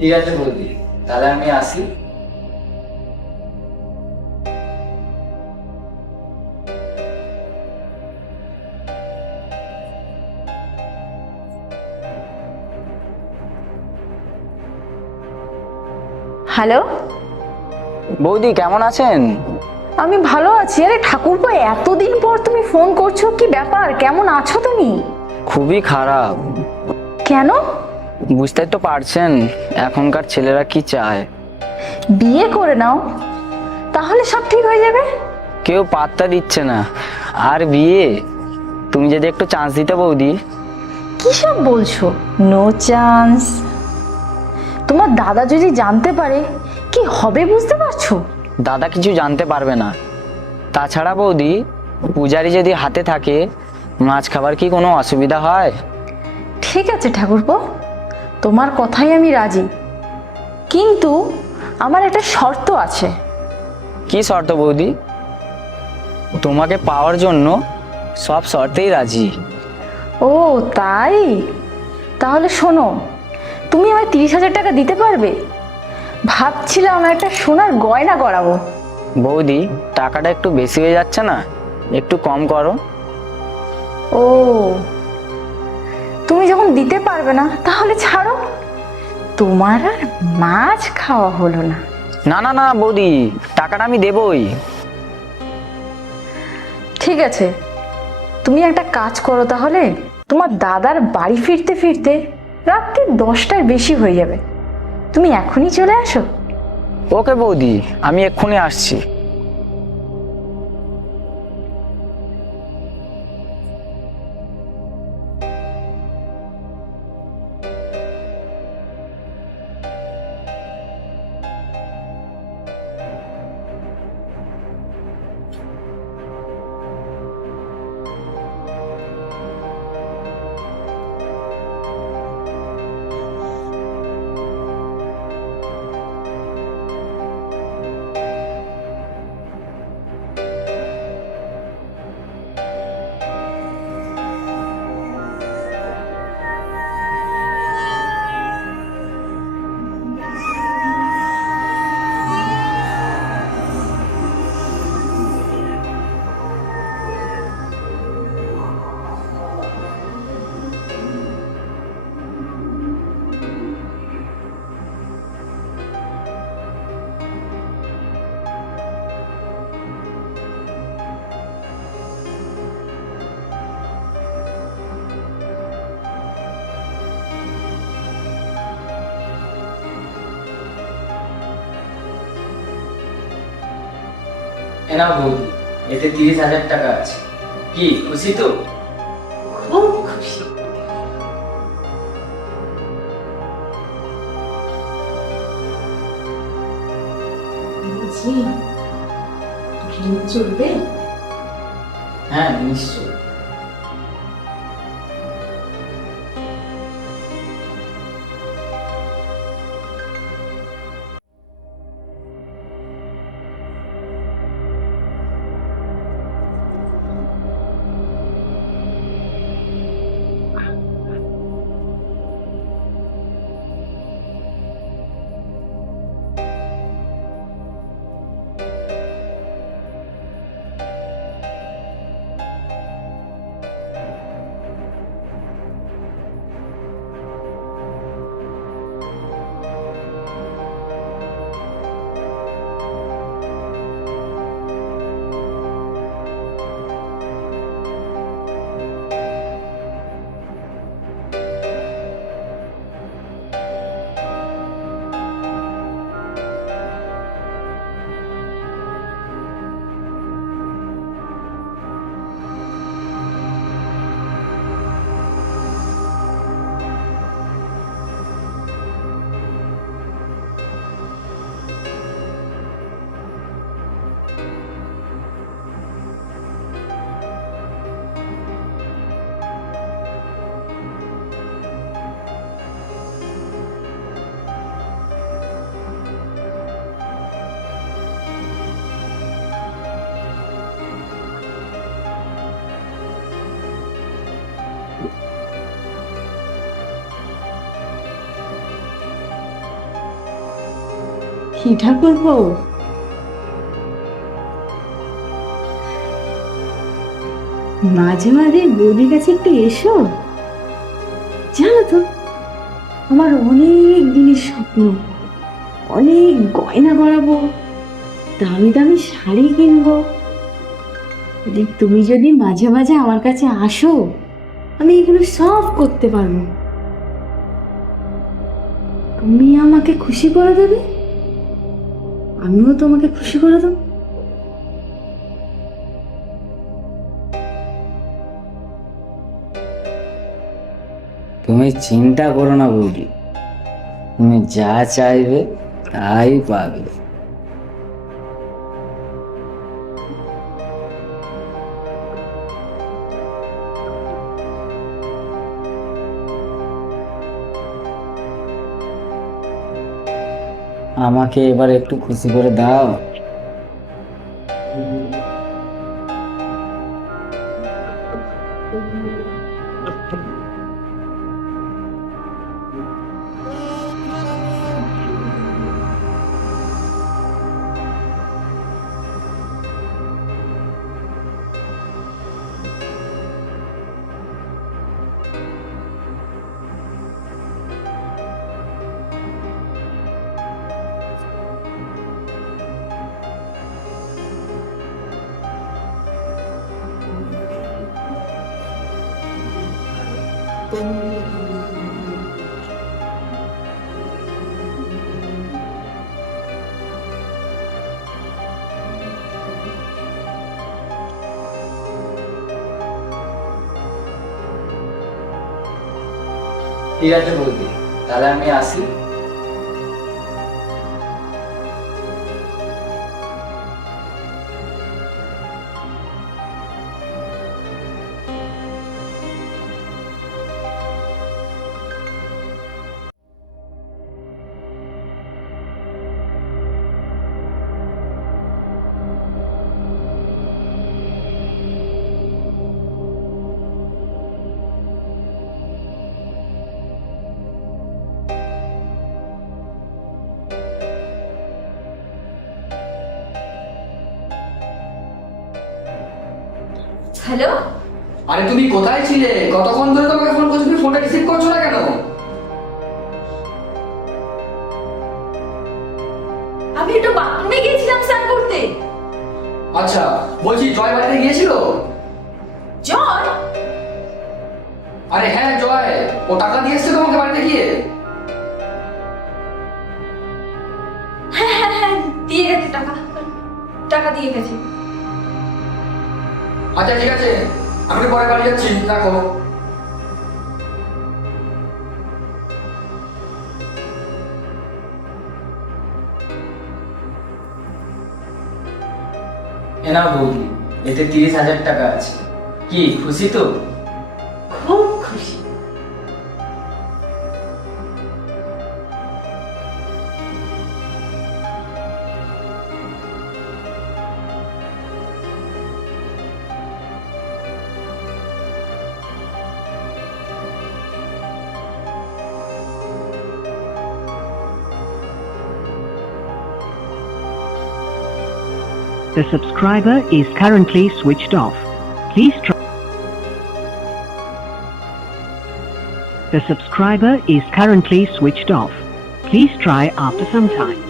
ঠিক আছে বৌদি, তাহলে আমি আসি। হ্যালো। বৌদি কেমন আছেন? আমি ভালো আছি। আরে ঠাকুরপো, এতদিন পর তুমি ফোন করছো, কি ব্যাপার? কেমন আছো তুমি? খুবই খারাপ। কেন? বুঝতেই তো পারছেন এখনকার ছেলেরা কি চায়। বিয়ে করে নাও, তাহলে সব ঠিক হয়ে যাবে। কেউ পাত্তা দিচ্ছে না। আর বিয়ে, তুমি যদি একটু চান্স দিতে বৌদি। কি সব বলছো? No chance? তোমার দাদা যদি জানতে পারে কি হবে বুঝতে পারছো? দাদা কিছু জানতে পারবে না। তাছাড়া বৌদি, পূজারি যদি হাতে থাকে, মাছ খাবার কি কোনো অসুবিধা হয়? ঠিক আছে ঠাকুরপো, তোমার কথাই আমি রাজি, কিন্তু আমার একটা শর্ত আছে। কি শর্ত বৌদি? তোমাকে পাওয়ার জন্য সব শর্তেই রাজি। ও তাই? তাহলে শোনো, তুমি আমায় 30,000 টাকা দিতে পারবে? ভাবছিলাম একটা সোনার গয়না করাবো। বৌদি, টাকাটা একটু বেশি হয়ে যাচ্ছে না? একটু কম করো। ও, তুমি যখন দিতে পারবে না তাহলে ছাড়ো, তোমার আর মাছ খাওয়া হলো না। না না না বৌদি, টাকাটা আমি দেবই। ঠিক আছে, তুমি একটা কাজ করো তাহলে, তোমার দাদার বাড়ি ফিরতে ফিরতে রাত্রি 10টার বেশি হয়ে যাবে, তুমি এখনই চলে আসো। ওকে বৌদি, আমি এক্ষুনি আসছি। না বৌদি, এতে 30,000 টাকা আছে। কি খুশি তো? খুব খুশি। বুঝি চলবে? হ্যাঁ নিশ্চয়। কি ঠাকুরপো? মাঝে মাঝে বৌদির কাছে একটু এসো। জানো তো, আমার অনেক দিনের স্বপ্ন, অনেক গয়না করাবো, দামি দামি শাড়ি কিনবো। তুমি যদি মাঝে মাঝে আমার কাছে আসো, আমি এগুলো সব করতে পারবো। তুমি আমাকে খুশি করে দেবে, আমিও তোমাকে খুশি করে দেবো। তুমি চিন্তা করো না বৌদি, তুমি যা চাইবে তাই পাবে। আমাকে এবার একটু খুশি করে দাও। ঠিক আছে বৌদি, তাহলে আমি আসি। হ্যালো, আরে তুমি কোথায় ছিলে? কতক্ষণ ধরে তোমাকে ফোন করছি, তুমি ফোনটা রিসিভ করছো না কেন? আমি একটু বাথরুমে গিয়েছিলাম স্নান করতে। আচ্ছা, বলছি জয় বাড়িতে গিয়েছিল? জয়? আরে হ্যাঁ জয়, ও টাকা দিয়ে এসছে তোমাকে বাড়িতে গিয়ে? হ্যাঁ হ্যাঁ হ্যাঁ, দিয়ে গেছে টাকা, টাকা দিয়ে গেছে। আচ্ছা ঠিক আছে, আমি পরে বাড়ি যাচ্ছি, রাখো। এ নাও বৌদি, এতে 30,000 টাকা আছে। কি খুশি তো? খুব খুশি। The subscriber is currently switched off. Please try. The subscriber is currently switched off. Please try after some time.